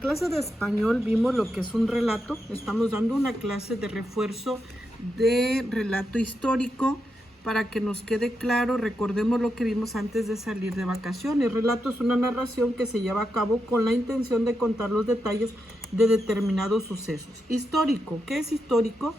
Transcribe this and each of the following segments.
clase de español vimos lo que es un relato. Estamos dando una clase de refuerzo de relato histórico para que nos quede claro. Recordemos lo que vimos antes de salir de vacaciones. El relato es una narración que se lleva a cabo con la intención de contar los detalles de determinados sucesos. Histórico, ¿qué es histórico?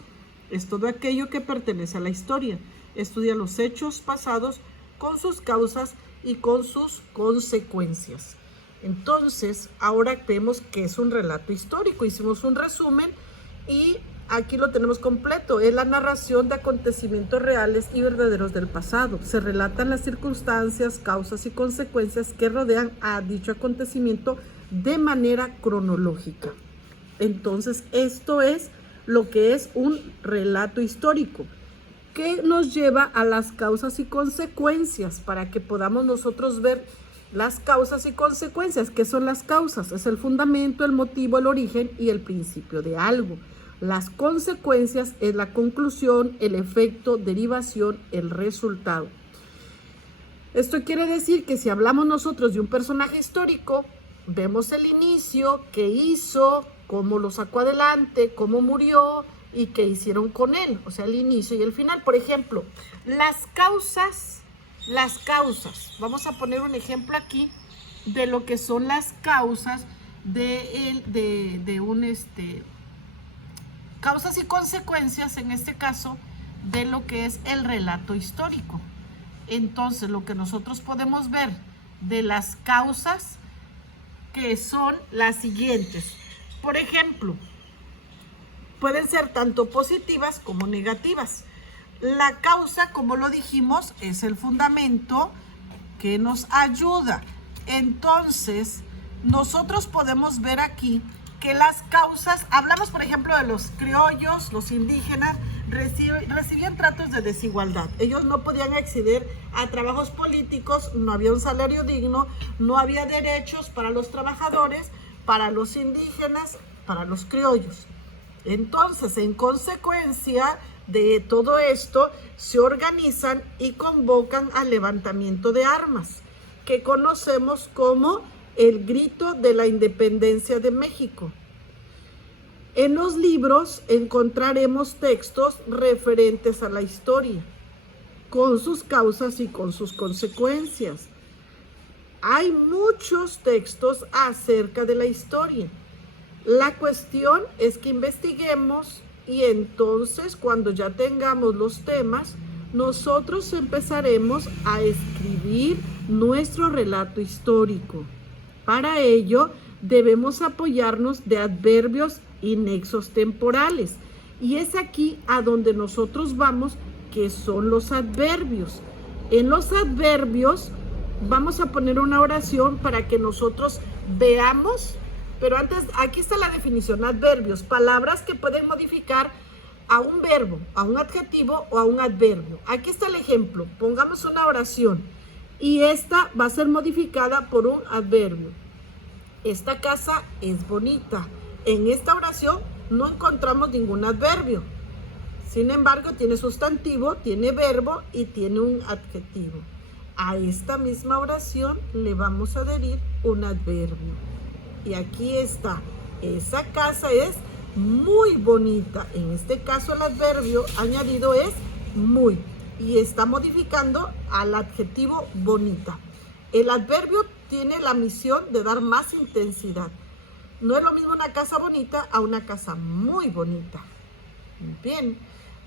Es todo aquello que pertenece a la historia. Estudia los hechos pasados con sus causas y con sus consecuencias. Entonces, ahora vemos que es un relato histórico. Hicimos un resumen y aquí lo tenemos completo. Es la narración de acontecimientos reales y verdaderos del pasado. Se relatan las circunstancias, causas y consecuencias que rodean a dicho acontecimiento de manera cronológica. Entonces, esto es lo que es un relato histórico, que nos lleva a las causas y consecuencias para que podamos nosotros ver las causas y consecuencias. ¿Qué son las causas? Es el fundamento, el motivo, el origen y el principio de algo. Las consecuencias es la conclusión, el efecto, derivación, el resultado. Esto quiere decir que si hablamos nosotros de un personaje histórico, vemos el inicio, qué hizo, cómo lo sacó adelante, cómo murió y qué hicieron con él. O sea, el inicio y el final. Por ejemplo, las causas. Vamos a poner un ejemplo aquí de lo que son las causas causas y consecuencias, en este caso, de lo que es el relato histórico. Entonces, lo que nosotros podemos ver de las causas, que son las siguientes. Por ejemplo, pueden ser tanto positivas como negativas. La causa, como lo dijimos, es el fundamento que nos ayuda. Entonces, nosotros podemos ver aquí que las causas, hablamos por ejemplo de los criollos, los indígenas, recibían tratos de desigualdad. Ellos no podían acceder a trabajos políticos, no había un salario digno, no había derechos para los trabajadores, para los indígenas, para los criollos. Entonces, en consecuencia de todo esto, se organizan y convocan al levantamiento de armas, que conocemos como el Grito de la Independencia de México. En los libros encontraremos textos referentes a la historia, con sus causas y con sus consecuencias. Hay muchos textos acerca de la historia. La cuestión es que investiguemos y entonces cuando ya tengamos los temas, nosotros empezaremos a escribir nuestro relato histórico. Para ello debemos apoyarnos de adverbios y nexos temporales. Y es aquí a donde nosotros vamos, que son los adverbios. En los adverbios vamos a poner una oración para que nosotros veamos. Pero antes, aquí está la definición: adverbios, palabras que pueden modificar a un verbo, a un adjetivo o a un adverbio. Aquí está el ejemplo. Pongamos una oración y esta va a ser modificada por un adverbio. Esta casa es bonita. En esta oración no encontramos ningún adverbio. Sin embargo, tiene sustantivo, tiene verbo y tiene un adjetivo. A esta misma oración le vamos a adherir un adverbio. Y aquí está, esa casa es muy bonita. En este caso el adverbio añadido es muy y está modificando al adjetivo bonita. El adverbio tiene la misión de dar más intensidad. No es lo mismo una casa bonita a una casa muy bonita. Bien,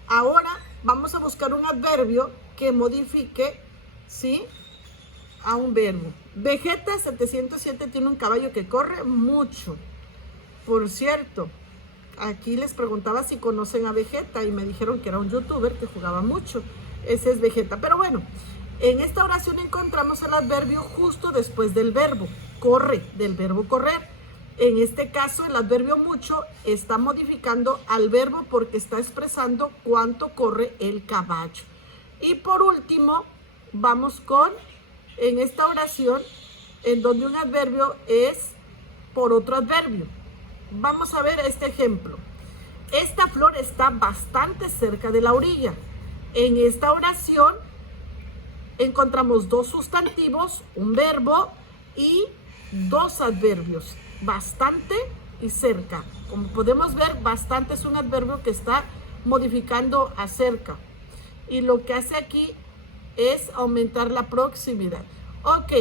ahora vamos a buscar un adverbio que modifique, ¿sí?, a un verbo. Vegeta 707 tiene un caballo que corre mucho. Por cierto, aquí les preguntaba si conocen a Vegeta y me dijeron que era un youtuber que jugaba mucho. Ese es Vegeta. Pero bueno, en esta oración encontramos el adverbio justo después del verbo corre, del verbo correr. En este caso, el adverbio mucho está modificando al verbo porque está expresando cuánto corre el caballo. Y por último, vamos con en esta oración en donde un adverbio es por otro adverbio. Vamos a ver este ejemplo. Esta flor está bastante cerca de la orilla. En esta oración encontramos dos sustantivos, un verbo y dos adverbios, bastante y cerca. Como podemos ver, bastante es un adverbio que está modificando a cerca. Y lo que hace aquí es aumentar la proximidad. Ok,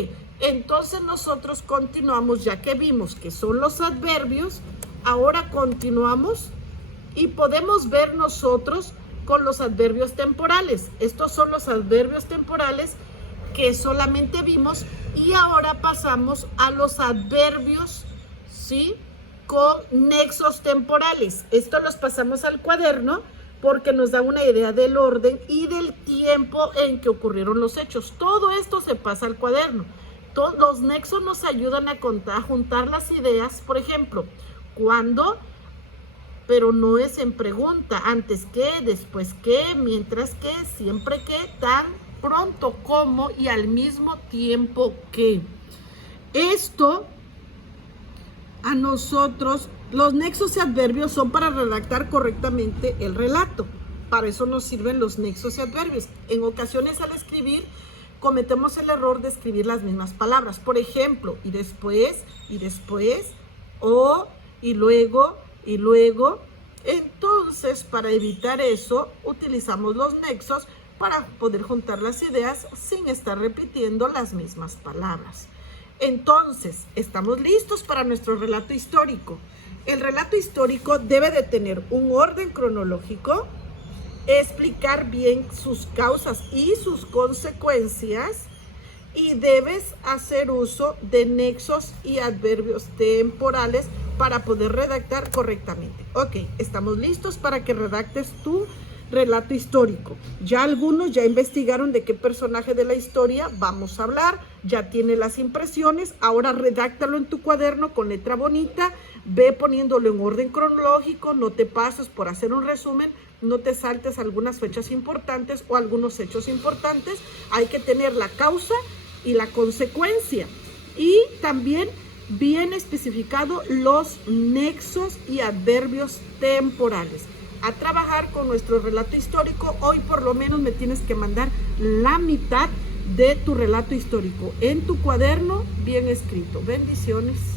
entonces nosotros continuamos, ya que vimos que son los adverbios, ahora continuamos y podemos ver nosotros con los adverbios temporales. Estos son los adverbios temporales que solamente vimos y ahora pasamos a los adverbios, ¿sí?, con nexos temporales. Esto los pasamos al cuaderno porque nos da una idea del orden y del tiempo en que ocurrieron los hechos. Todo esto se pasa al cuaderno. Los nexos nos ayudan a juntar las ideas. Por ejemplo, cuando, pero no es en pregunta, antes que, después que, mientras que, siempre que, tan pronto como y al mismo tiempo que. Esto a nosotros, los nexos y adverbios son para redactar correctamente el relato. Para eso nos sirven los nexos y adverbios. En ocasiones al escribir cometemos el error de escribir las mismas palabras. Por ejemplo, y después, o, y luego. Entonces, para evitar eso, utilizamos los nexos para poder juntar las ideas sin estar repitiendo las mismas palabras. Entonces, estamos listos para nuestro relato histórico. El relato histórico debe de tener un orden cronológico, explicar bien sus causas y sus consecuencias y debes hacer uso de nexos y adverbios temporales para poder redactar correctamente. Ok, estamos listos para que redactes tu relato histórico. Ya algunos ya investigaron de qué personaje de la historia vamos a hablar, ya tiene las impresiones, ahora redáctalo en tu cuaderno con letra bonita, ve poniéndolo en orden cronológico, no te pases por hacer un resumen, no te saltes algunas fechas importantes o algunos hechos importantes, hay que tener la causa y la consecuencia y también bien especificado los nexos y adverbios temporales. A trabajar con nuestro relato histórico. Hoy por lo menos me tienes que mandar la mitad de tu relato histórico en tu cuaderno bien escrito. Bendiciones.